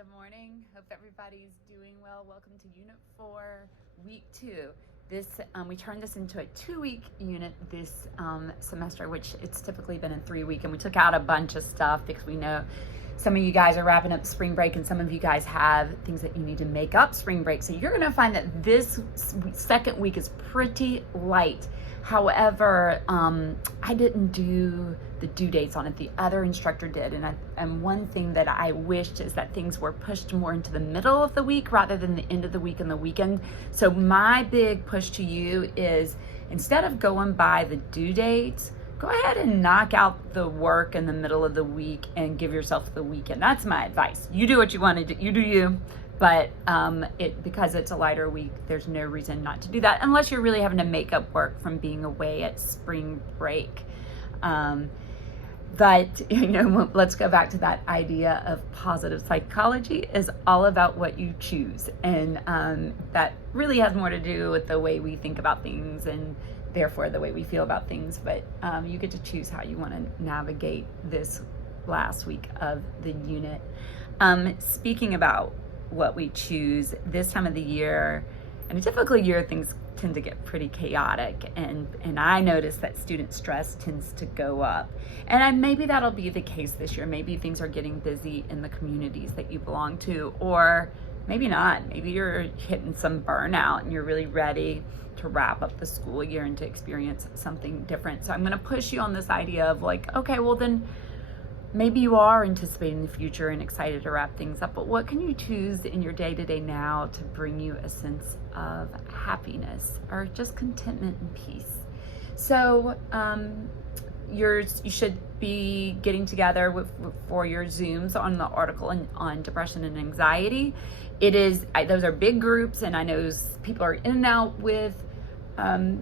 Good morning. Hope everybody's doing well. Welcome to Unit 4, Week 2. We turned this into a 2-week unit this semester, which it's typically been in 3 weeks, and we took out a bunch of stuff because we know some of you guys are wrapping up spring break and some of you guys have things that you need to make up spring break. So you're going to find that this second week is pretty light. However, I didn't do the due dates on it. The other instructor did. And one thing that I wished is that things were pushed more into the middle of the week rather than the end of the week and the weekend. So my big push to you is, instead of going by the due dates, go ahead and knock out the work in the middle of the week and give yourself the weekend. That's my advice. You do what you want to do. You do you. But because it's a lighter week, there's no reason not to do that unless you're really having to make up work from being away at spring break. But let's go back to that idea of positive psychology is all about what you choose. And that really has more to do with the way we think about things and therefore the way we feel about things. But you get to choose how you want to navigate this last week of the unit. Speaking about what we choose this time of the year, in a typical year, things tend to get pretty chaotic, and I notice that student stress tends to go up, and maybe that'll be the case this year. Maybe things are getting busy in the communities that you belong to, or maybe not. Maybe you're hitting some burnout and you're really ready to wrap up the school year and to experience something different. So I'm going to push you on this idea of like, okay, well then maybe you are anticipating the future and excited to wrap things up, but what can you choose in your day-to-day now to bring you a sense of happiness or just contentment and peace? So you should be getting together for your Zooms on the article on depression and anxiety. Those are big groups, and I know people are in and out with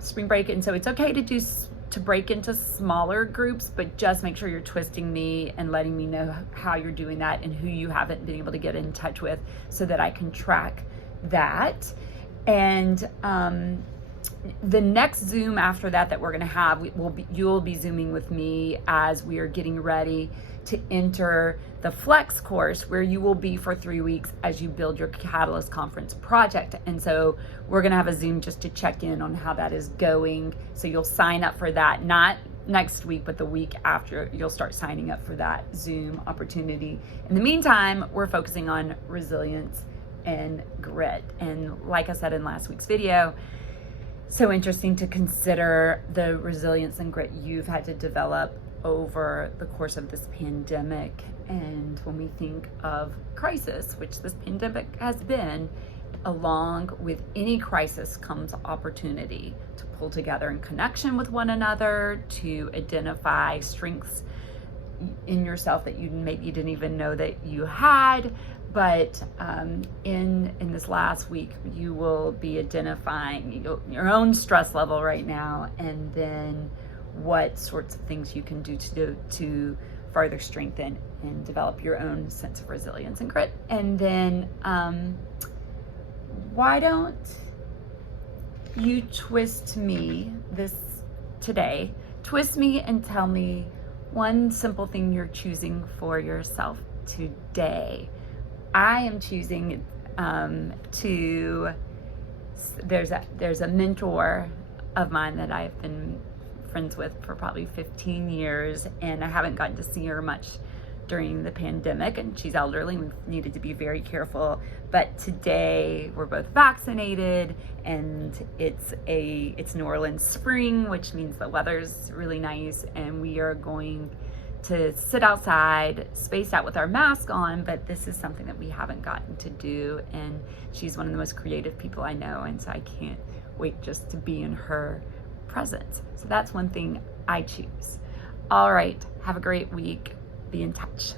spring break, and so it's okay to break into smaller groups, but just make sure you're twisting me and letting me know how you're doing that and who you haven't been able to get in touch with so that I can track that. And the next Zoom after that we're going to have, you'll be Zooming with me as we are getting ready to enter the Flex course, where you will be for 3 weeks as you build your Catalyst Conference project. And so we're going to have a Zoom just to check in on how that is going. So you'll sign up for that, not next week, but the week after. You'll start signing up for that Zoom opportunity. In the meantime, we're focusing on resilience and grit. And like I said in last week's video, so interesting to consider the resilience and grit you've had to develop over the course of this pandemic. And when we think of crisis, which this pandemic has been, along with any crisis comes opportunity to pull together in connection with one another, to identify strengths in yourself that you didn't even know that you had. But in this last week, you will be identifying your own stress level right now, and then what sorts of things you can do to further strengthen and develop your own sense of resilience and grit. And then why don't you twist me today? Twist me and tell me one simple thing you're choosing for yourself today. I am choosing there's a mentor of mine that I've been friends with for probably 15 years, and I haven't gotten to see her much during the pandemic, and she's elderly and we've needed to be very careful. But today we're both vaccinated, and it's New Orleans spring, which means the weather's really nice, and we are going to sit outside, spaced out with our mask on, but this is something that we haven't gotten to do, and she's one of the most creative people I know, and so I can't wait just to be in her presence. So that's one thing I choose. All right, have a great week. Be in touch.